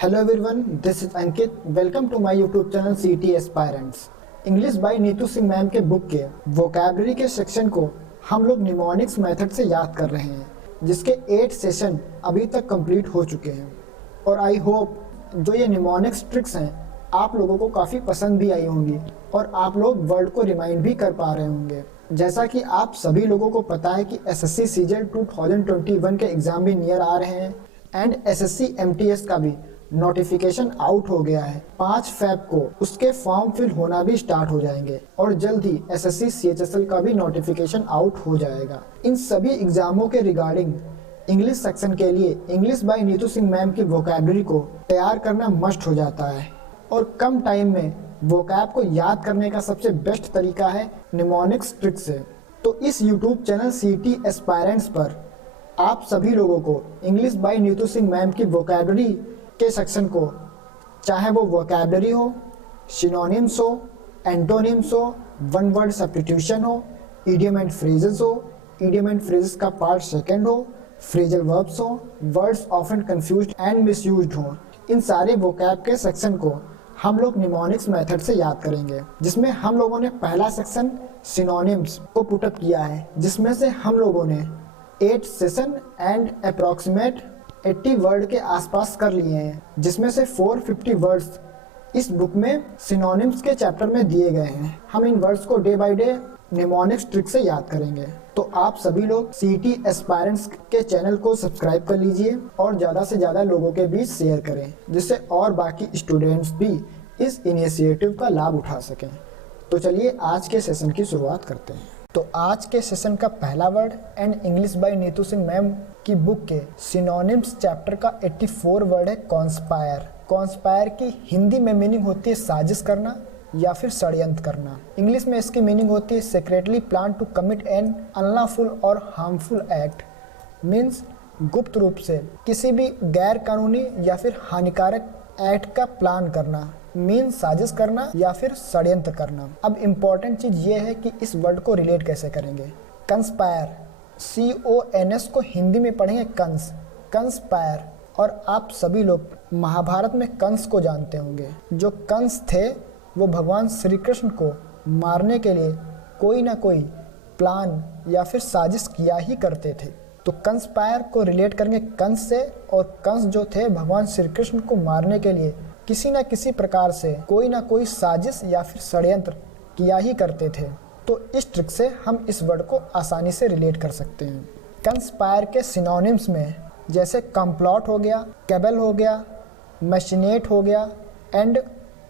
Hello everyone, this is Ankit. Welcome to my YouTube channel CT Aspirants. English by Neetu Singh ma'am के book के vocabulary के section को हम लोग निमोनिक्स मेथड से याद कर रहे हैं, जिसके 8 सेशन अभी तक कंप्लीट हो चुके हैं। और आई होप जो ये निमोनिक्स ट्रिक्स हैं आप लोगों को काफ़ी पसंद भी आई होंगी और आप लोग वर्ड को रिमाइंड भी कर पा रहे होंगे। जैसा कि आप सभी लोगों को पता है कि एसएससी सीजीएल 2021 के एग्ज़ाम भी नियर आ रहे हैं एंड एसएससी एमटीएस का भी नोटिफिकेशन आउट हो गया है। 5 फेब को उसके फॉर्म फिल होना भी स्टार्ट हो जाएंगे और जल्द ही एसएससी सीएचएसएल का भी नोटिफिकेशन आउट हो जाएगा। इन सभी एग्जामों के रिगार्डिंग इंग्लिश सेक्शन के लिए English by Neetu Singh ma'am की वोकैबुलरी को तैयार करना मस्ट हो जाता है और कम टाइम में वोकैब को याद करने का सबसे बेस्ट तरीका है निमोनिक्स ट्रिक से। तो इस यूट्यूब चैनल सीटी एस्पायरेंट्स पर आप सभी लोगों को English by Neetu Singh ma'am की वोकैबुलरी के सेक्शन को, चाहे वो वोकैबुलरी हो, सिनोनिम्स हो, एंटोनिम्स हो, वन वर्ड सब्स्टिट्यूशन हो, इडियम एंड फ्रेजेस हो, इडियम एंड फ्रेजेस का पार्ट सेकंड हो, फ्रेजल वर्ब्स हो, words often confused and misused हो, इन सारे वोकैब के सेक्शन को हम लोग निमोनिक्स मेथड से याद करेंगे, जिसमें हम लोगों ने पहला सेक्शन सिनोनिम्स को पुटअप किया है, जिसमें से हम लोगों ने 8 सेशन एंड अप्रॉक्सीमेट 80 वर्ड के आसपास कर लिए हैं, जिसमें से 450 वर्ड्स इस बुक में सिनोनिम्स के चैप्टर में दिए गए हैं। हम इन वर्ड्स को day by day mnemonics trick से याद करेंगे। तो आप सभी लोग सीटी एस्पायरेंट्स के चैनल को सब्सक्राइब कर लीजिए और ज़्यादा से ज़्यादा लोगों के बीच शेयर करें, जिससे और बाकी स्टूडेंट्स भी इस इनिशिएटिव का लाभ उठा सकें। तो चलिए आज के सेशन की शुरुआत करते हैं। तो आज के सेशन का पहला word and English by Neetu Singh ma'am की बुक के सिनोनिम्स चैप्टर का 84 वर्ड है कॉन्स्पायर। कॉन्स्पायर की हिंदी में मीनिंग होती है साजिश करना या फिर षड्यंत्र करना। इंग्लिश में इसकी मीनिंग होती है secretly plan to commit an unlawful or harmful act. Means गुप्त रूप से किसी भी गैर कानूनी या फिर हानिकारक एक्ट का प्लान करना, मीन साजिश करना या फिर षड्यंत्र करना। अब इम्पॉर्टेंट चीज़ ये है कि इस वर्ड को रिलेट कैसे करेंगे। कंस्पायर, CONS को हिंदी में पढ़ेंगे कंस, कंस्पायर। और आप सभी लोग महाभारत में कंस को जानते होंगे। जो कंस थे वो भगवान श्री कृष्ण को मारने के लिए कोई ना कोई प्लान या फिर साजिश किया ही करते थे। तो कंस्पायर को रिलेट करेंगे कंस से, और कंस जो थे भगवान श्री कृष्ण को मारने के लिए किसी न किसी प्रकार से कोई ना कोई साजिश या फिर षड्यंत्र किया ही करते थे। तो इस ट्रिक से हम इस वर्ड को आसानी से रिलेट कर सकते हैं। कंस्पायर के सिनोनिम्स में जैसे कंप्लॉट हो गया, कैबल हो गया, मैशिनेट हो गया एंड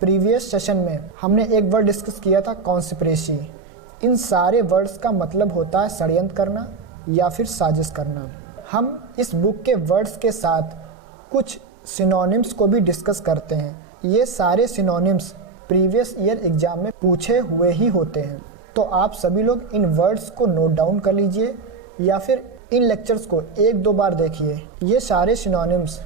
प्रीवियस सेशन में हमने एक वर्ड डिस्कस किया था कॉन्स्पिरेसी। इन सारे वर्ड्स का मतलब होता है षड्यंत्र करना या फिर साजिश करना। हम इस बुक के वर्ड्स के साथ कुछ सिनोनिम्स को भी डिस्कस करते हैं। ये सारे सिनोनिम्स प्रीवियस ईयर एग्जाम में पूछे हुए ही होते हैं। तो आप सभी लोग इन वर्ड्स को नोट डाउन कर लीजिए या फिर इन लेक्चर्स को 1-2 बार देखिए। ये सारे सिनोनिम्स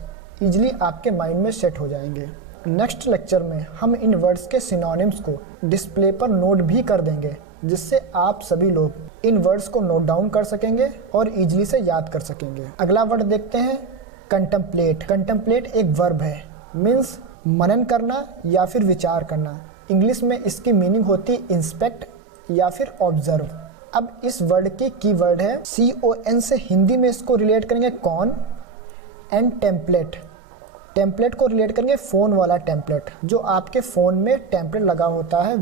इजीली आपके माइंड में सेट हो जाएंगे। नेक्स्ट लेक्चर में हम इन वर्ड्स के सिनोनिम्स को डिस्प्ले पर नोट भी कर देंगे, जिससे आप सभी लोग इन वर्ड्स को नोट डाउन कर सकेंगे और इजीली से याद कर सकेंगे। अगला वर्ड देखते हैं कंटेम्पलेट। कंटेम्पलेट एक वर्ब है, मीन्स मनन करना या फिर विचार करना। इंग्लिश में इसकी मीनिंग होती है इंस्पेक्ट या फिर ऑब्जर्व। अब इस वर्ड की कीवर्ड है CON से हिंदी में इसको रिलेट करेंगे कॉन एंड टेम्पलेट। टेम्पलेट को रिलेट करेंगे फ़ोन वाला टेम्पलेट, जो आपके फ़ोन में टेम्पलेट लगा होता है।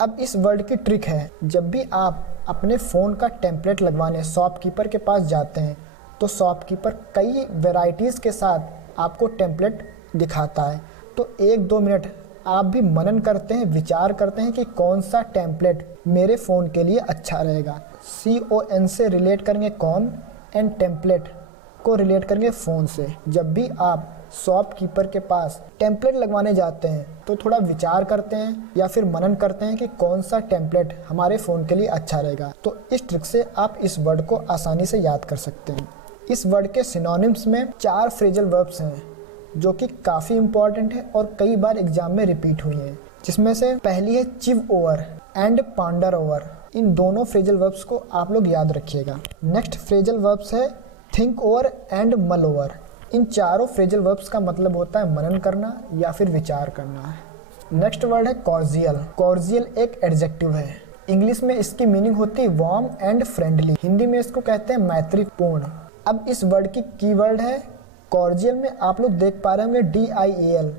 अब इस वर्ड की ट्रिक है, जब भी आप अपने फ़ोन का टेम्पलेट लगवाने शॉपकीपर के पास जाते हैं तो शॉपकीपर कई वैरायटीज़ के साथ आपको टेम्पलेट दिखाता है। तो 1-2 मिनट आप भी मनन करते हैं, विचार करते हैं कि कौन सा टेम्पलेट मेरे फ़ोन के लिए अच्छा रहेगा। CON से रिलेट करेंगे कॉन एंड टेम्पलेट को रिलेट करेंगे फ़ोन से। जब भी आप शॉपकीपर के पास टेम्पलेट लगवाने जाते हैं तो थोड़ा विचार करते हैं या फिर मनन करते हैं कि कौन सा टेम्पलेट हमारे फ़ोन के लिए अच्छा रहेगा। तो इस ट्रिक से आप इस वर्ड को आसानी से याद कर सकते हैं। इस वर्ड के सिनोनिम्स में 4 फ्रेजल वर्ब्स हैं जो कि काफ़ी इंपॉर्टेंट है और कई बार एग्जाम में रिपीट हुई हैं, जिसमें से पहली है चिव ओवर एंड पांडर ओवर। इन दोनों फ्रेजल वर्ब्स को आप लोग याद रखिएगा। नेक्स्ट फ्रेजल वर्ब्स है थिंक ओवर एंड मल ओवर। इन चारों फ्रेजल वर्ब्स का मतलब होता है मनन करना या फिर विचार करना। नेक्स्ट वर्ड है कॉर्जियल। कॉर्जियल एक एडजेक्टिव है। इंग्लिश में इसकी मीनिंग होती है वार्म एंड फ्रेंडली। हिंदी में इसको कहते हैं मैत्रीपूर्ण। अब इस वर्ड की कीवर्ड है कॉर्जियल में आप लोग देख पा रहे होंगे DIAL,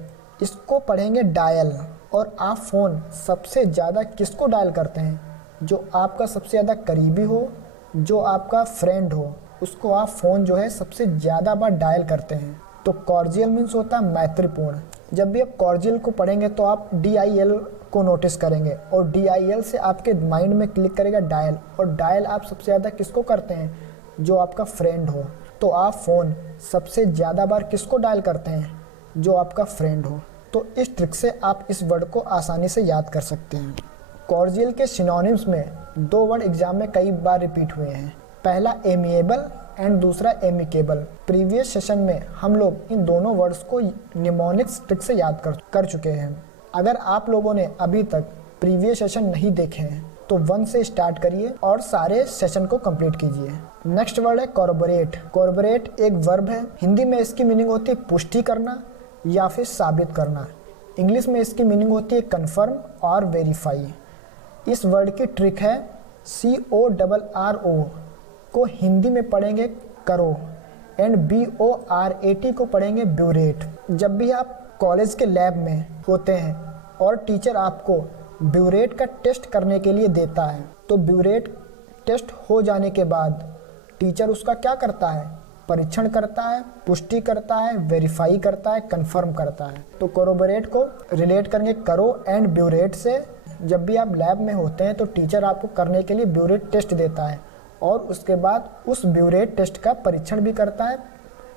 इसको पढ़ेंगे डायल। और आप फ़ोन सबसे ज़्यादा किसको डायल करते हैं? जो आपका सबसे ज़्यादा करीबी हो, जो आपका फ्रेंड हो, उसको आप फ़ोन जो है सबसे ज़्यादा बार डायल करते हैं। तो कॉर्जियल मीन्स होता है मैत्रीपूर्ण। जब भी आप कॉर्जियल को पढ़ेंगे तो आप DIL को नोटिस करेंगे और DIL से आपके माइंड में क्लिक करेगा डायल। और डायल आप सबसे ज़्यादा किसको करते हैं? जो आपका फ्रेंड हो। तो आप फ़ोन सबसे ज़्यादा बार किसको डायल करते हैं? जो आपका फ्रेंड हो। तो इस ट्रिक से आप इस वर्ड को आसानी से याद कर सकते हैं। कॉर्जियल के सिनोनिम्स में दो वर्ड एग्जाम में कई बार रिपीट हुए हैं। पहला एमिएबल एंड दूसरा एमिकेबल। प्रीवियस सेशन में हम लोग इन दोनों वर्ड्स को निमोनिक्स ट्रिक से याद कर चुके हैं। अगर आप लोगों ने अभी तक प्रीवियस सेशन नहीं देखे हैं तो 1 से स्टार्ट करिए और सारे सेशन को कंप्लीट कीजिए। नेक्स्ट वर्ड है कॉर्बोरेट। कॉर्बोरेट एक वर्ब है। हिंदी में इसकी मीनिंग होती है पुष्टि करना या फिर साबित करना। इंग्लिश में इसकी मीनिंग होती है कन्फर्म और वेरीफाई। इस वर्ड की ट्रिक है CORRO को हिंदी में पढ़ेंगे करो एंड BORAT को पढ़ेंगे ब्यूरेट। जब भी आप कॉलेज के लैब में होते हैं और टीचर आपको ब्यूरेट का टेस्ट करने के लिए देता है तो ब्यूरेट टेस्ट हो जाने के बाद टीचर उसका क्या करता है? परीक्षण करता है, पुष्टि करता है, वेरीफाई करता है, कंफर्म करता है। तो कोरोबोरेट को रिलेट करेंगे करो एंड ब्यूरेट से। जब भी आप लैब में होते हैं तो टीचर आपको करने के लिए ब्यूरेट टेस्ट देता है और उसके बाद उस ब्यूरेट टेस्ट का परीक्षण भी करता है,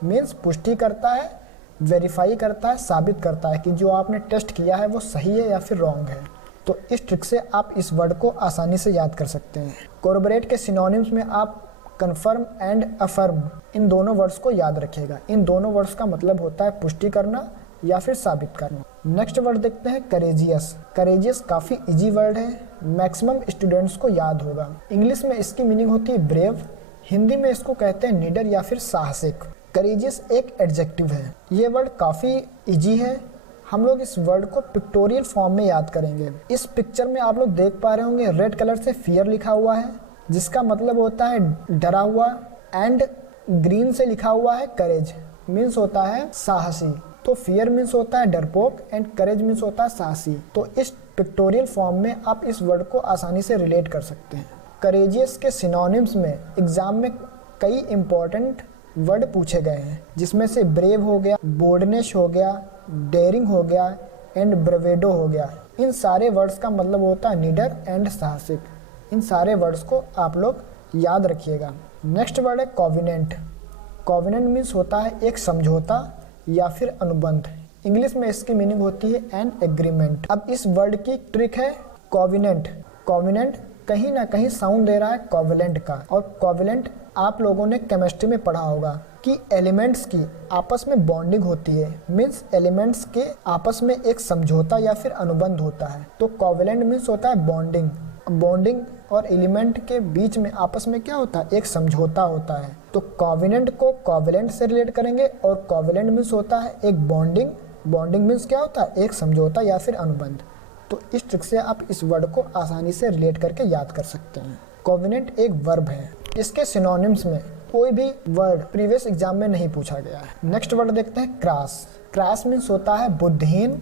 मीन्स पुष्टि करता है, वेरीफाई करता है, साबित करता है कि जो आपने टेस्ट किया है वो सही है या फिर रॉन्ग है। तो इस ट्रिक से आप इस वर्ड को आसानी से याद कर सकते हैं। कोरोबोरेट के सिनोनिम्स में आप कन्फर्म एंड अफर्म इन दोनों वर्ड्स को याद रखिएगा। इन दोनों वर्ड्स का मतलब होता है पुष्टि करना या फिर साबित करना। नेक्स्ट वर्ड देखते हैं करेजियस। करेजियस काफ़ी इजी वर्ड है, मैक्सिमम स्टूडेंट्स को याद होगा। इंग्लिश में इसकी मीनिंग होती है ब्रेव। हिंदी में इसको कहते हैं निडर या फिर साहसिक। करेजियस एक एडजेक्टिव है। ये वर्ड काफ़ी इजी है। हम लोग इस वर्ड को पिक्टोरियल फॉर्म में याद करेंगे। इस पिक्चर में आप लोग देख पा रहे होंगे रेड कलर से फियर लिखा हुआ है जिसका मतलब होता है डरा हुआ, एंड ग्रीन से लिखा हुआ है करेज, मीन्स होता है साहसी। तो फियर मीन्स होता है डरपोक एंड करेज मीन्स होता है साहसी। तो इस पिक्टोरियल फॉर्म में आप इस वर्ड को आसानी से रिलेट कर सकते हैं। करेजियस के सिनोनिम्स में एग्जाम में कई इंपॉर्टेंट वर्ड पूछे गए हैं जिसमें से ब्रेव हो गया, बोल्डनेस हो गया, डेयरिंग हो गया एंड ब्रेवेडो हो गया। इन सारे वर्ड्स का मतलब होता है निडर एंड साहसिक। इन सारे वर्ड्स को आप लोग याद रखिएगा। नेक्स्ट वर्ड है कॉविनेंट। कॉविनेंट मीन्स होता है एक समझौता या फिर अनुबंध। इंग्लिश में इसकी मीनिंग होती है एन एग्रीमेंट। अब इस वर्ड की ट्रिक है कॉविनेंट। कॉविनेंट कहीं ना कहीं साउंड दे रहा है कोवेलेंट का, और कोवेलेंट आप लोगों ने केमिस्ट्री में पढ़ा होगा कि एलिमेंट्स की आपस में बॉन्डिंग होती है, मीन्स एलिमेंट्स के आपस में एक समझौता या फिर अनुबंध होता है। तो कोवेलेंट मीन्स होता है बॉन्डिंग। बॉन्डिंग और एलिमेंट के बीच में आपस में क्या होता है? एक समझौता होता है। तो कोवेलेंट को कोवेलेंट से रिलेट करेंगे और कोवेलेंट मीन्स होता है एक बॉन्डिंग। बॉन्डिंग मीन्स क्या होता है? एक समझौता या फिर अनुबंध। तो इस ट्रिक से आप इस वर्ड को आसानी से रिलेट करके याद कर सकते हैं। कोवेनेंट एक वर्ब है। इसके सिनोनिम्स में कोई भी वर्ड प्रीवियस एग्जाम में नहीं पूछा गया है। नेक्स्ट वर्ड देखते हैं क्रास। क्रास मीन्स होता है बुद्धिहीन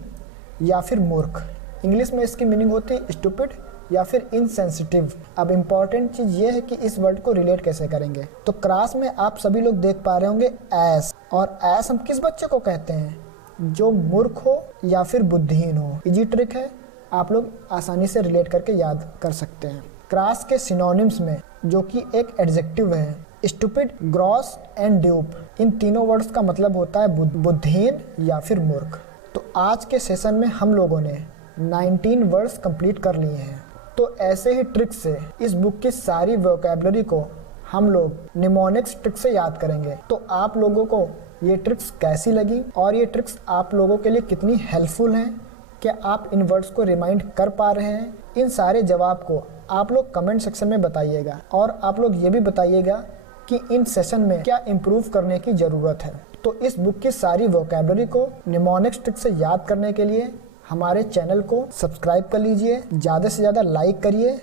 या फिर मूर्ख। इंग्लिश में इसकी मीनिंग होती है स्टूपिड या फिर इनसेंसिटिव। अब इम्पॉर्टेंट चीज ये है कि इस वर्ड को रिलेट कैसे करेंगे। तो क्रास में आप सभी लोग देख पा रहे होंगे एस, और एस हम किस बच्चे को कहते हैं? जो मूर्ख हो या फिर बुद्धिहीन हो। इजी ट्रिक है, आप लोग आसानी से रिलेट करके याद कर सकते हैं। क्रास के सिनोनिम्स में जो कि एक एडजेक्टिव है स्टूपिड, ग्रॉस एंड ड्यूप, इन तीनों वर्ड्स का मतलब होता है बुद्धिहीन या फिर मूर्ख। तो आज के सेशन में हम लोगों ने 19 वर्ड्स कंप्लीट कर लिए हैं। तो ऐसे ही ट्रिक से इस बुक की सारी वोकैबुलरी को हम लोग निमोनिक्स ट्रिक से याद करेंगे। तो आप लोगों को ये ट्रिक्स कैसी लगी और ये ट्रिक्स आप लोगों के लिए कितनी हेल्पफुल हैं? क्या आप इन वर्ड्स को रिमाइंड कर पा रहे हैं? इन सारे जवाब को आप लोग कमेंट सेक्शन में बताइएगा और आप लोग ये भी बताइएगा कि इन सेशन में क्या इम्प्रूव करने की ज़रूरत है। तो तो इस बुक की सारी वोकैबुलरी को निमोनिक्स ट्रिक से याद करने के लिए हमारे चैनल को सब्सक्राइब कर लीजिए, ज़्यादा से ज़्यादा लाइक करिए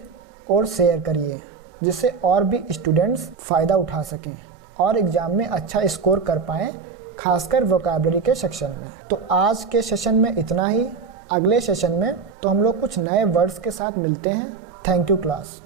और शेयर करिए, जिससे और भी स्टूडेंट्स फ़ायदा उठा सकें और एग्ज़ाम में अच्छा स्कोर कर पाएँ, खासकर वोकैबुलरी के सेक्शन में। तो आज के सेशन में इतना ही। अगले सेशन में तो हम लोग कुछ नए वर्ड्स के साथ मिलते हैं। Thank you class.